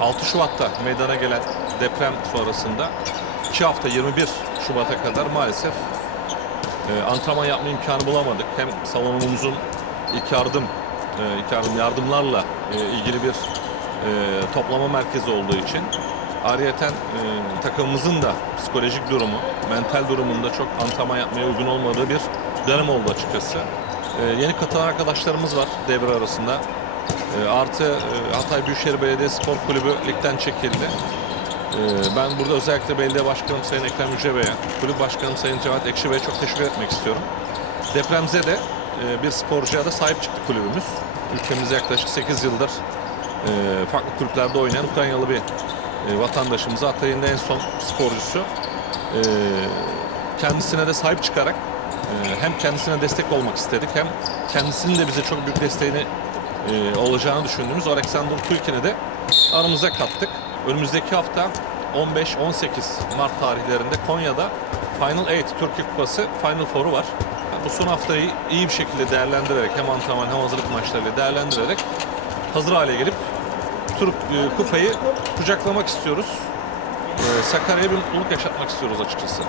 6 Şubat'ta meydana gelen deprem sonrasında 2 hafta 21 Şubat'a kadar maalesef e, antrenman yapma imkanı bulamadık. Hem salonumuzun ilk yardım e, ilk yardım yardımlarla e, ilgili bir e, toplama merkezi olduğu için ayrıyeten e, takımımızın da psikolojik durumu, mental durumunda çok antrenman yapmaya uygun olmadığı bir dönem oldu açıkçası. E, yeni katılan arkadaşlarımız var devre arasında. E, artı e, Hatay Büyükşehir Belediye Spor Kulübü ligden çekildi. E, ben burada özellikle belediye başkanım Sayın Ekrem Yüce Bey'e, kulüp başkanım Sayın Cevat Ekşi Bey'e çok teşekkür etmek istiyorum. Depremize de e, bir sporcuya da sahip çıktı kulübümüz. Ülkemizde yaklaşık 8 yıldır e, farklı kulüplerde oynayan Ukraynalı bir e, vatandaşımız. Hatay'ın en son sporcusu. E, kendisine de sahip çıkarak e, hem kendisine destek olmak istedik hem kendisinin de bize çok büyük desteğini e, olacağını düşündüğümüz Alexander Tulkin'i de aramıza kattık. Önümüzdeki hafta 15-18 Mart tarihlerinde Konya'da Final 8 Türkiye Kupası Final Four'u var. Bu son haftayı iyi bir şekilde değerlendirerek hem antrenman hem hazırlık maçlarıyla değerlendirerek hazır hale gelip Türk e, kupayı kucaklamak istiyoruz. E, Sakarya'ya bir mutluluk yaşatmak istiyoruz açıkçası.